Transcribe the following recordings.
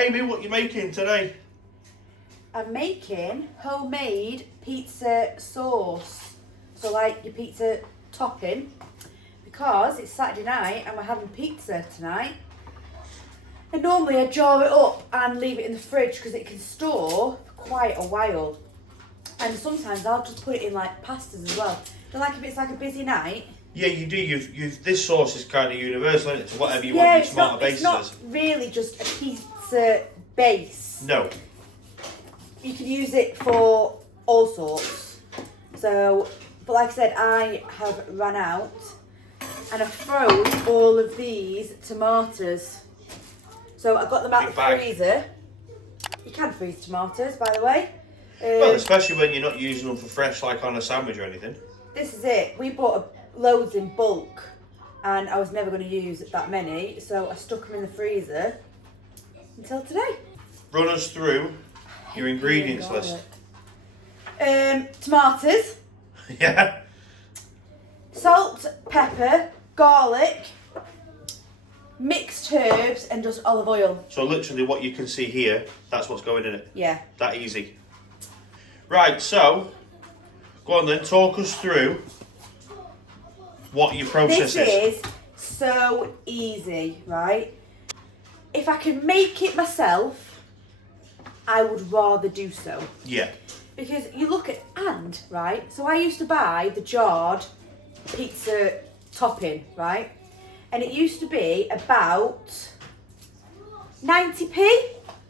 Amy, what are you making today? I'm making homemade pizza sauce. So like your pizza topping. Because it's Saturday night and we're having pizza tonight. And normally I jar it up and leave it in the fridge because it can store for quite a while. And sometimes I'll just put it in like pastas as well. So like if it's like a busy night. Yeah, you do. This sauce is kind of universal, isn't it? To whatever you want your tomato base it's not really just a pizza base. No. You can use it for all sorts. So, but like I said, I have run out and I froze all of these tomatoes. So I got them out of the freezer. You can freeze tomatoes, by the way. Well, especially when you're not using them for fresh, like on a sandwich or anything. This is it. We bought loads in bulk and I was never going to use that many. So I stuck them in the freezer until today. Run us through your ingredients list. Tomatoes. Yeah. Salt, pepper, garlic, mixed herbs and just olive oil. So literally what you can see here, that's what's going in it. Yeah. That easy. Right, so go on then, talk us through what your process is. This is so easy, right? If I can make it myself, I would rather do so. Yeah. Because you look at, right? So I used to buy the jarred pizza topping, right? And it used to be about 90p.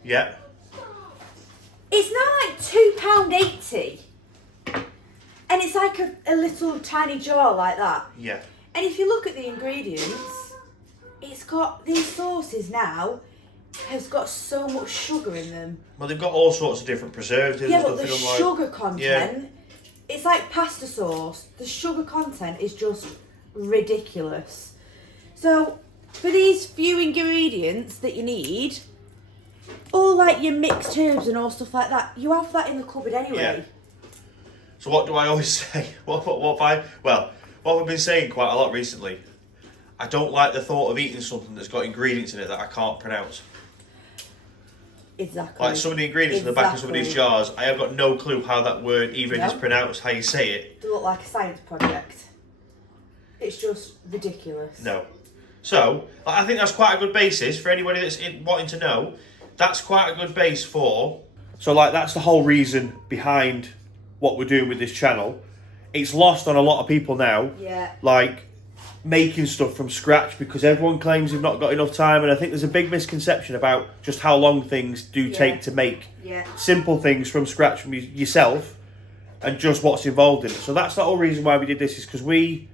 Yeah. It's now like £2.80. And it's like a little tiny jar like that. Yeah. And if you look at the ingredients, it's got, these sauces now has got so much sugar in them. Well, they've got all sorts of different preservatives. Yeah, and but stuff the in them, sugar like, content, it's like pasta sauce. The sugar content is just ridiculous. So, for these few ingredients that you need, all like your mixed herbs and all stuff like that, you have that in the cupboard anyway. Yeah. So what do I always say? What I've been saying quite a lot recently, I don't like the thought of eating something that's got ingredients in it that I can't pronounce. Exactly. Like some of the ingredients in the back of some of these jars, I have got no clue how that word even is pronounced, how you say it. They look like a science project. It's just ridiculous. No. So, I think that's quite a good basis for anybody that's wanting to know. That's quite a good base for... So, that's the whole reason behind what we're doing with this channel. It's lost on a lot of people now. Yeah. Making stuff from scratch because everyone claims they've not got enough time, and I think there's a big misconception about just how long things do take to make. Yeah. Simple things from scratch from yourself and just what's involved in it. So that's the whole reason why we did this, is because we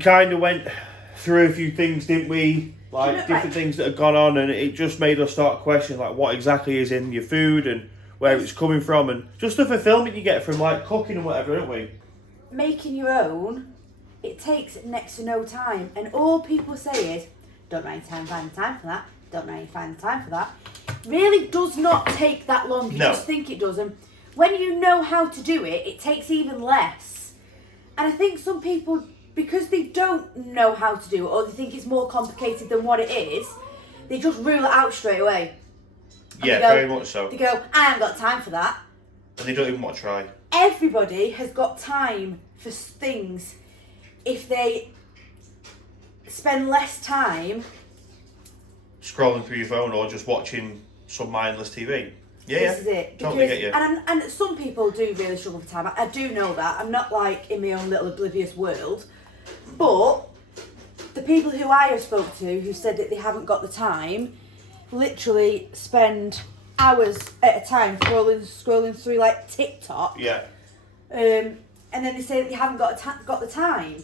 kind of went through a few things, didn't we? Different things that have gone on, and it just made us start questioning what exactly is in your food and where it's coming from, and just the fulfillment you get from cooking and whatever, don't we? Making your own, it takes next to no time, and all people say is, don't know how you find the time for that, don't know how you find the time for that. Really does not take that long. You just think it does, and when you know how to do it, it takes even less. And I think some people, because they don't know how to do it, or they think it's more complicated than what it is, they just rule it out straight away. Yeah, very much so. They go, I haven't got time for that. And they don't even want to try. Everybody has got time for things if they spend less time scrolling through your phone or just watching some mindless TV. Yeah, this is it. Totally get you. And some people do really struggle for time. I do know that. I'm not in my own little oblivious world. But the people who I have spoke to who said that they haven't got the time literally spend hours at a time scrolling through TikTok. Yeah. And then they say that they haven't got the time.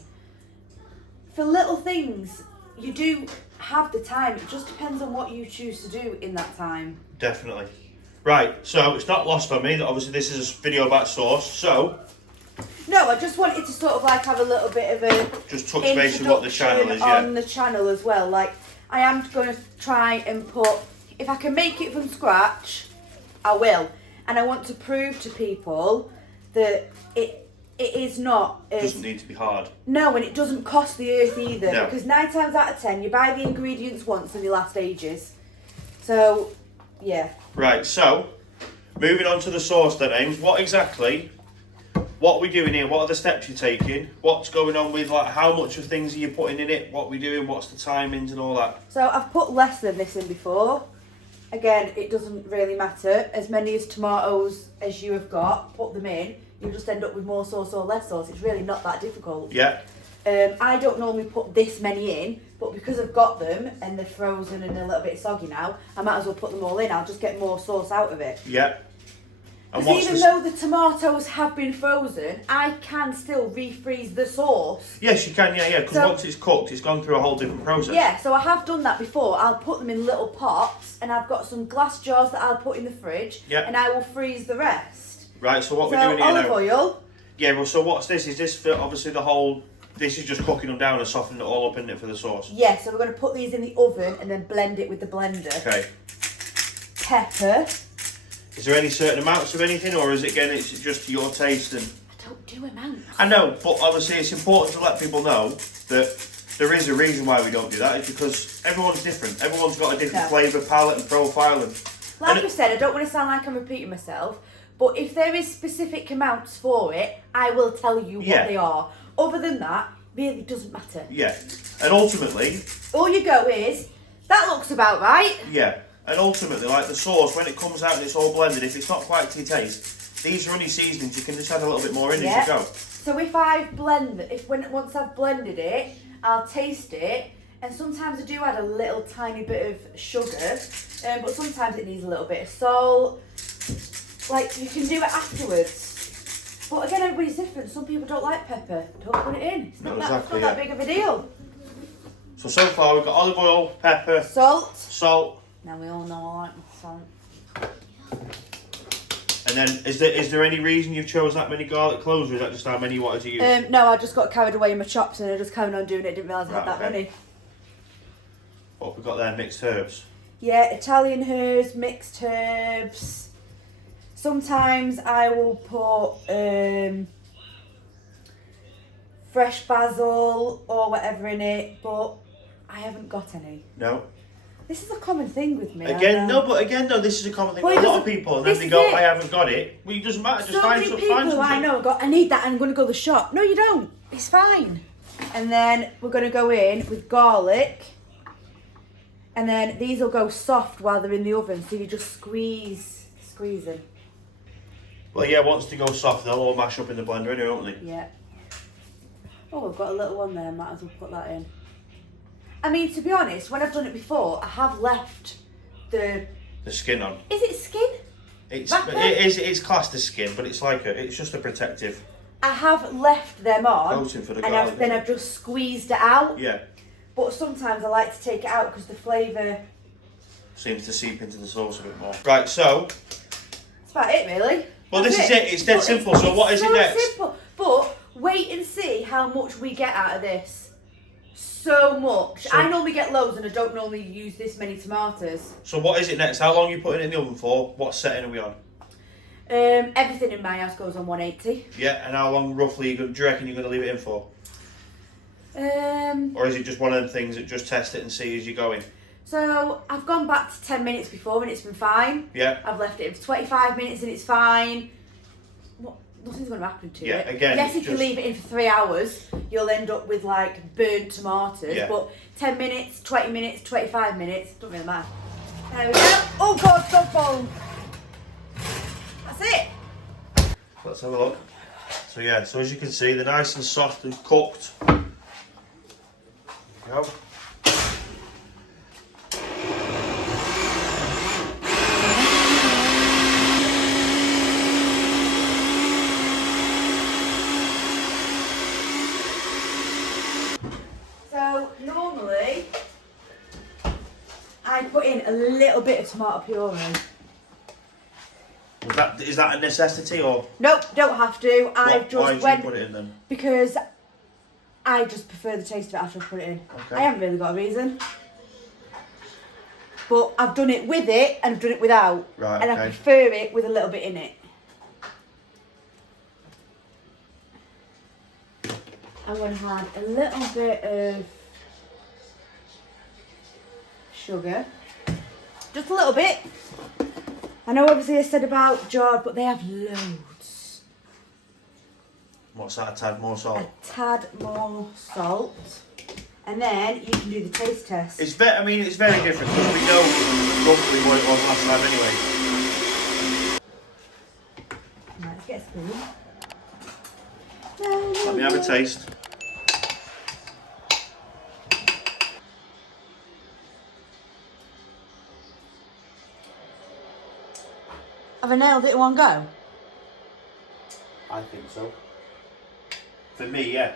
For little things, you do have the time. It just depends on what you choose to do in that time. Definitely. Right, so it's not lost on me that obviously this is a video about sauce, so... No, I just wanted to sort of have a little bit of a... Just touch base with what the channel is, on the channel as well. I am going to try and put... If I can make it from scratch, I will. And I want to prove to people that it is not... It doesn't need to be hard. No, and it doesn't cost the earth either. No. Because 9 times out of 10, you buy the ingredients once and they last ages. So... Yeah. Right, so, moving on to the sauce then, Ames. What are we doing here? What are the steps you're taking? What's going on with, like, how much of things are you putting in it? What are we doing? What's the timings and all that? So I've put less than this in before. Again, it doesn't really matter. As many as tomatoes as you have got, put them in. You'll just end up with more sauce or less sauce. It's really not that difficult. Yeah. I don't normally put this many in, but because I've got them and they're frozen and a little bit soggy now, I might as well put them all in. I'll just get more sauce out of it. Yeah. Because even though the tomatoes have been frozen, I can still refreeze the sauce. Yes, you can, yeah. Because once it's cooked, it's gone through a whole different process. Yeah, so I have done that before. I'll put them in little pots, and I've got some glass jars that I'll put in the fridge, and I will freeze the rest. Right, so what we're doing here olive now... oil. Yeah, well, so what's this? Is this for, obviously, the whole... This is just cooking them down and softening it all up in it for the sauce? Yeah, so we're going to put these in the oven and then blend it with the blender. Okay. Pepper. Is there any certain amounts of anything, or is it, again, it's just your taste and... I don't do amounts. I know, but obviously it's important to let people know that there is a reason why we don't do that. It's because everyone's different. Everyone's got a different flavour palette and profile. Like I said, I don't want to sound like I'm repeating myself, but if there is specific amounts for it, I will tell you what they are. Other than that, really doesn't matter. Yeah, and ultimately... All you go is, that looks about right. Yeah. And ultimately, like the sauce, when it comes out and it's all blended, if it's not quite to your taste, these are only seasonings, you can just add a little bit more in as you go. So if once I've blended it, I'll taste it, and sometimes I do add a little tiny bit of sugar, but sometimes it needs a little bit of salt. Like, you can do it afterwards. But again, everybody's different. Some people don't like pepper. Don't put it in. It's not that big of a deal. So far we've got olive oil, pepper, salt. Now we all know I like my salt. And then, is there any reason you've chosen that many garlic cloves, or is that just how many you wanted to use? No, I just got carried away in my chops and I just carried on doing it. Didn't realise I had that many. What have we got there? Mixed herbs. Yeah, Italian herbs, mixed herbs. Sometimes I will put fresh basil or whatever in it, but I haven't got any. No. This is a common thing with me. This is a common thing with a lot of people, and then they go, I haven't got it. Well, it doesn't matter, just find something. So many people I know go, I need that, I'm going to go to the shop. No, you don't. It's fine. And then we're going to go in with garlic. And then these will go soft while they're in the oven, so you just squeeze them. Well, yeah, once they go soft, they'll all mash up in the blender anyway, won't they? Yeah. Oh, we've got a little one there, might as well put that in. I mean, to be honest, when I've done it before, I have left the skin on. Is it skin? It's classed as skin, but it's just a protective. I have left them on, coating for the garlic, then I've just squeezed it out. Yeah. But sometimes I like to take it out because the flavour seems to seep into the sauce a bit more. Right, so that's about it, really. Well, this is it. It's dead simple. So what is it next? Simple. But wait and see how much we get out of this. So much. I normally get loads and I don't normally use this many tomatoes. So what is it next? How long are you putting it in the oven for? What setting are we on? Everything in my house goes on 180. Yeah, and how long roughly do you reckon you're going to leave it in for? Or is it just one of them things that just test it and see as you're going? So I've gone back to 10 minutes before and it's been fine. Yeah. I've left it for 25 minutes and it's fine. Nothing's going to happen to it. Again, yes, if you leave it in for 3 hours, you'll end up with like burnt tomatoes. Yeah. But 10 minutes, 20 minutes, 25 minutes, doesn't really matter. There we go. Oh God, stop falling. That's it. Let's have a look. So yeah, so as you can see, they're nice and soft and cooked. There we go. Normally, I put in a little bit of tomato puree. Is that a necessity or? Nope, don't have to. Why did you put it in then? Because I just prefer the taste of it after I put it in. Okay. I haven't really got a reason. But I've done it with it and I've done it without. Right, and I prefer it with a little bit in it. I'm going to add a little bit of sugar. Just a little bit. I know obviously I said about jarred, but they have loads. What's that, a tad more salt? A tad more salt. And then you can do the taste test. It's very different because we know roughly what it was last time anyway. Right, let's get a spoon. Let me have a taste. Have I nailed it in one go? I think so. For me, yeah.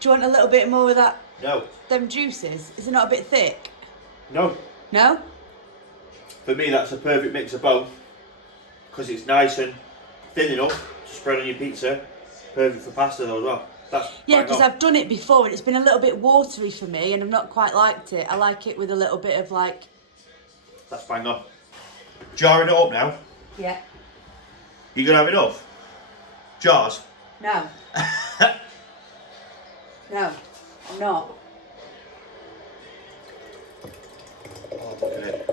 Do you want a little bit more of that? No. Them juices? Is it not a bit thick? No. No? For me, that's a perfect mix of both. Because it's nice and thin enough to spread on your pizza. Perfect for pasta though as well. Yeah, because I've done it before and it's been a little bit watery for me and I've not quite liked it. I like it with a little bit of like... That's bang on. Jarring it up now. Yeah. You gonna have enough? Jars? No. No, I'm not. Oh, look at it.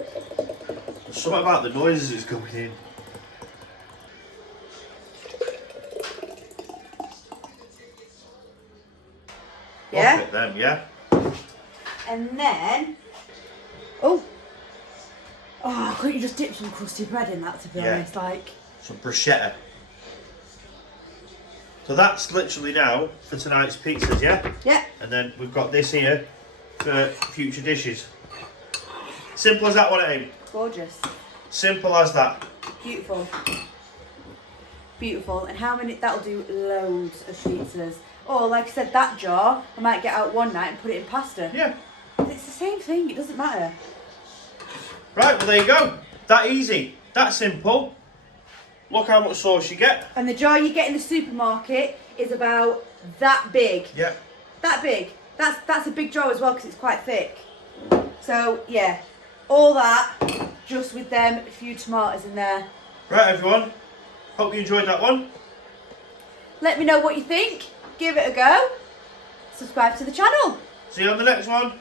There's something about the noises it's going in. Yeah? Look at them, yeah? And then... Oh! Oh, couldn't you just dip some crusty bread in that, to be honest? Like... Some bruschetta. So that's literally now for tonight's pizzas, yeah? Yeah. And then we've got this here for future dishes. Simple as that one, Aim. Gorgeous. Simple as that. Beautiful. Beautiful. And how many... That'll do loads of pizzas. Or, like I said, that jar, I might get out one night and put it in pasta. Yeah. It's the same thing. It doesn't matter. Right, well there you go. That easy. That simple. Look how much sauce you get. And the jar you get in the supermarket is about that big. Yeah. That big. That's a big jar as well because it's quite thick. So, yeah. All that, just with them a few tomatoes in there. Right, everyone. Hope you enjoyed that one. Let me know what you think. Give it a go. Subscribe to the channel. See you on the next one.